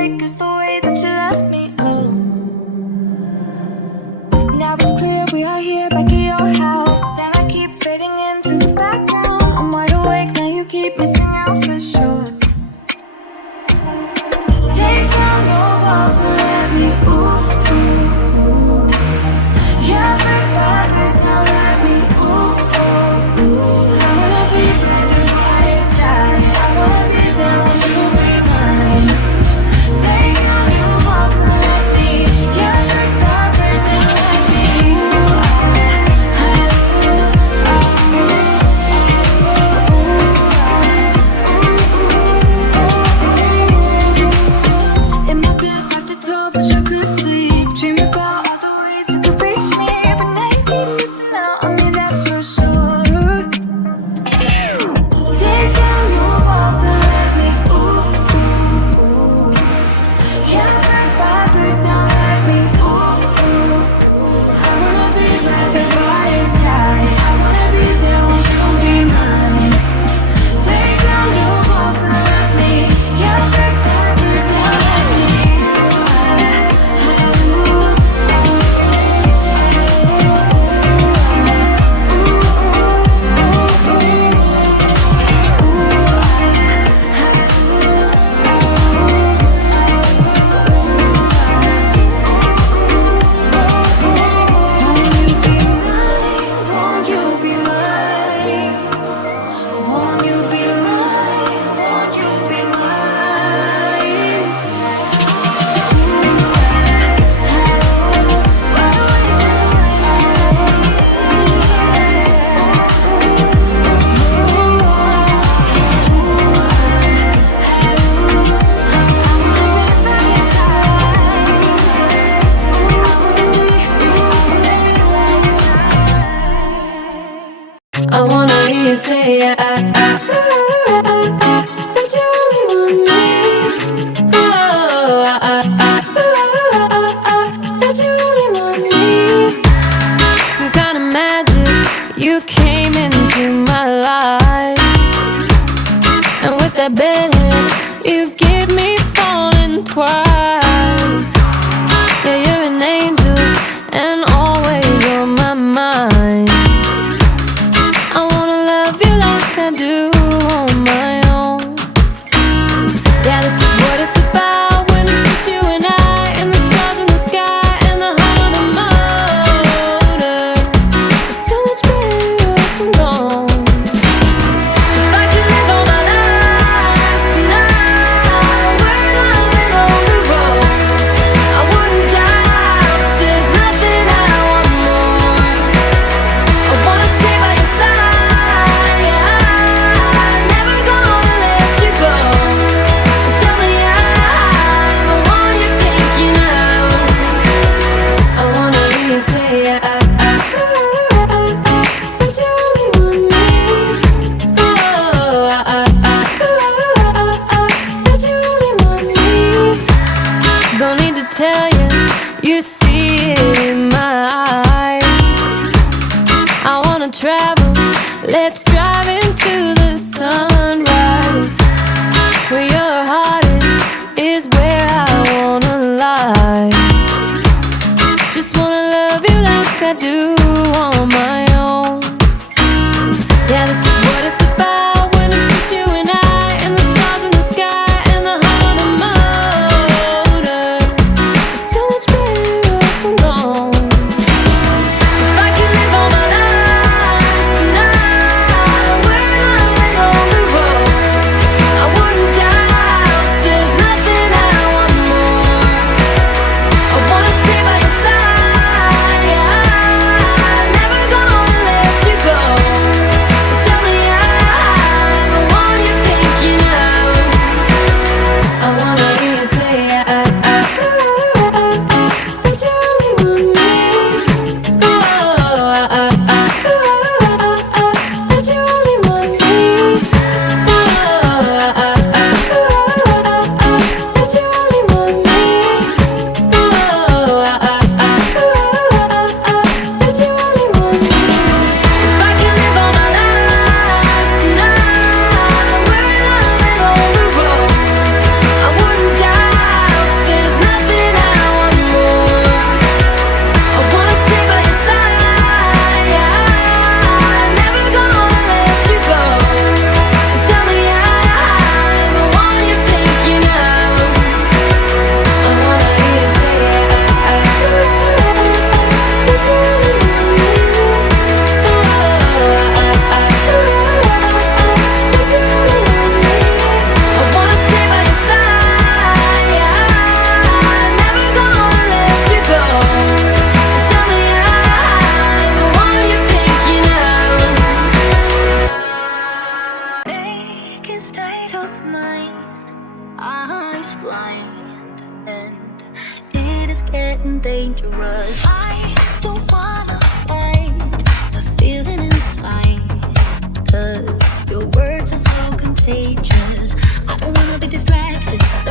awake is the way that you left me. Oh, now it's clear we are here back at your house, and I keep fading into the background. I'm wide awake now, you keep missing out for sure. Take down your walls and let me ooh, ooh, ooh. Yeah, brick by brick, now let me ooh, ooh, ooh. I wanna be right there by your side. I wanna be there when you be mine. Take down your walls and let me, yeah, brick by brick, now let me in my bed 5 to 12, wish I could sleep. Dream about all the ways you could reach me, but now you keep missing out on me, that's for sure. Take down your walls and let me ooh, ooh, ooh. Yeah, brick by brick, now let me ooh, ooh, ooh. I wanna be right there by your side. I wanna be there, won't you be mine? Take down your walls and let me, yeah, brick by brick, now let me. Won't you be mine? Won't you be mine? Won't you be mine? I wanna hear you say that you only want me. Oh, that you only want me. Some kind of magic, you came into my life, and with that bedhead, you give me falling twice. Yeah, you're an angel and always on my mind. I wanna love you like I do on my own. Yeah, this is what it's about when it's just you and I, and the stars in the sky and the heart on the motor. It's so much better if I'm gone. If I could live all my life tonight, we're not living on the road. I wouldn't die, 'cause there's nothing I want more. I wanna stay by your side, yeah, I'm never gonna let you go. Tell me I'm the one you're thinking of. I wanna hear you say that you only want me. Oh, that you only want me. Don't need to tell you, you see it in my eyes. I wanna travel, let's drive into the sunrise. Where your heart is where I wanna lie. Just wanna love you like I do on my own. Yeah, this is what it's about when it's just you and I, and the stars in the sky and the heart on the motor. There's is getting dangerous. I don't wanna fight the feeling inside, 'cause your words are so contagious. I don't wanna be distracted.